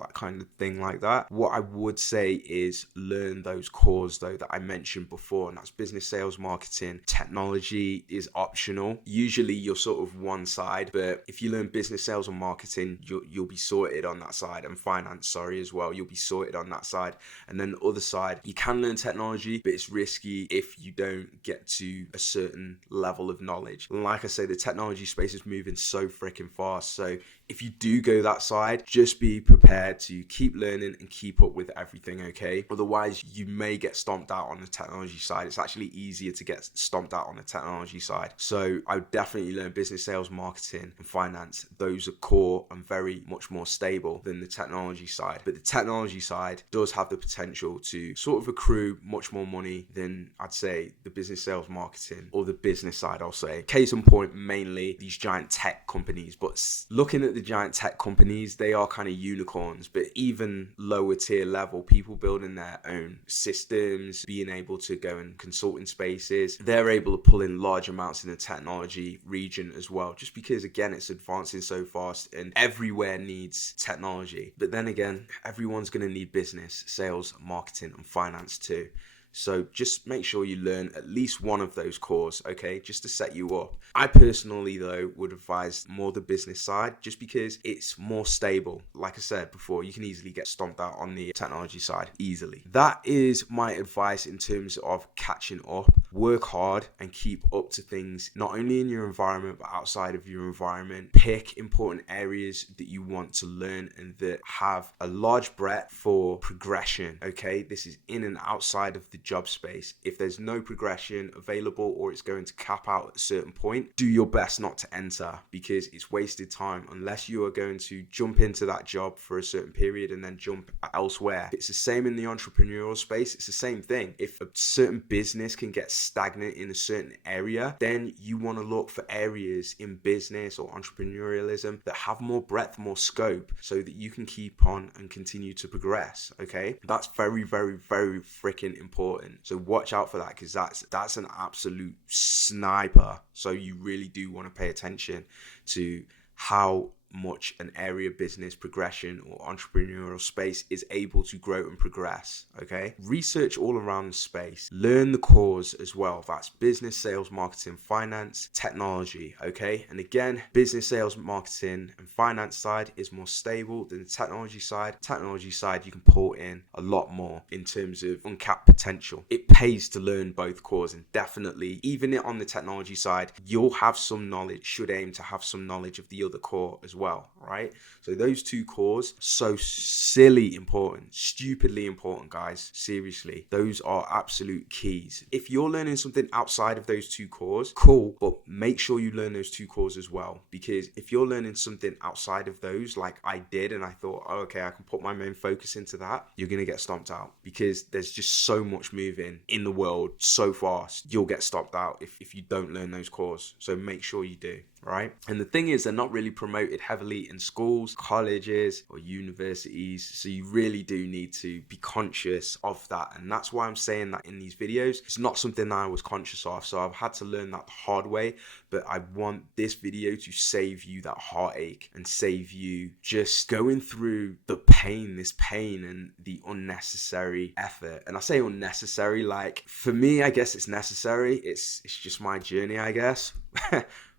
that kind of thing like that. What I would say is learn those cores though that I mentioned before, and that's business, sales, marketing. Technology is optional. Usually you're sort of one side, but if you learn business, sales, and marketing, you'll be sorted on that side, and finance, sorry, as well. You'll be sorted on that side. And then the other side, you can learn technology, but it's risky if you don't get to a certain level of knowledge. And like I say, the technology space is moving so freaking fast. So if you do go that side, just be prepared to keep learning and keep up with everything, okay? Otherwise, you may get stomped out on the technology side. It's actually easier to get stomped out on the technology side. So I would definitely learn business, sales, marketing, and finance. Those are core and very much more stable than the technology side. But the technology side does have the potential to sort of accrue much more money than, I'd say, the business, sales, marketing, or the business side, I'll say. Case in point, mainly these giant tech companies. But looking at the giant tech companies, they are kind of unicorns, but even lower tier level, people building their own systems, being able to go and consult in spaces, they're able to pull in large amounts in the technology region as well, just because, again, it's advancing so fast and everywhere needs technology. But then again, everyone's going to need business, sales, marketing, and finance too. So just make sure you learn at least one of those cores, okay, just to set you up. I personally, though, would advise more the business side just because it's more stable. Like I said before, you can easily get stomped out on the technology side easily. That is my advice in terms of catching up. Work hard and keep up to things, not only in your environment, but outside of your environment. Pick important areas that you want to learn and that have a large breadth for progression, okay? This is in and outside of the job space. If there's no progression available or it's going to cap out at a certain point, do your best not to enter because it's wasted time unless you are going to jump into that job for a certain period and then jump elsewhere. It's the same in the entrepreneurial space. It's the same thing. If a certain business can get stagnant in a certain area, then you want to look for areas in business or entrepreneurialism that have more breadth, more scope, so that you can keep on and continue to progress, okay? That's very, very, very freaking important. So watch out for that because that's an absolute sniper. So you really do want to pay attention to how much an area of business progression or entrepreneurial space is able to grow and progress, okay? Research all around the space. Learn the cores as well. That's business, sales, marketing, finance, technology, okay? And again, business, sales, marketing, and finance side is more stable than the technology side. Technology side, you can pull in a lot more in terms of uncapped potential. It pays to learn both cores, and definitely, even on the technology side, you'll have some knowledge, should aim to have some knowledge of the other core as well, right? So those two cores, so silly important, stupidly important, guys. Seriously, those are absolute keys. If you're learning something outside of those two cores, cool, but make sure you learn those two cores as well, because if you're learning something outside of those, like I did, and I thought, oh, okay, I can put my main focus into that, you're gonna get stomped out because there's just so much moving in the world so fast. You'll get stopped out if you don't learn those cores. So make sure you do. Right? And the thing is, they're not really promoted heavily in schools, colleges, or universities. So you really do need to be conscious of that. And that's why I'm saying that in these videos. It's not something that I was conscious of. So I've had to learn that the hard way. But I want this video to save you that heartache and save you just going through this pain and the unnecessary effort. And I say unnecessary, like for me, I guess it's necessary. It's just my journey, I guess.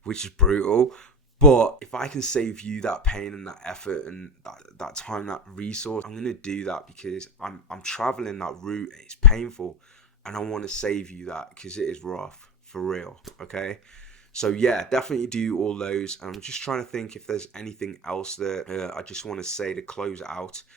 Which is brutal, but if I can save you that pain and that effort and that time, that resource, I'm gonna do that because I'm traveling that route. It's painful, and I want to save you that because it is rough for real. Okay, so yeah, definitely do all those. And I'm just trying to think if there's anything else that I just want to say to close out.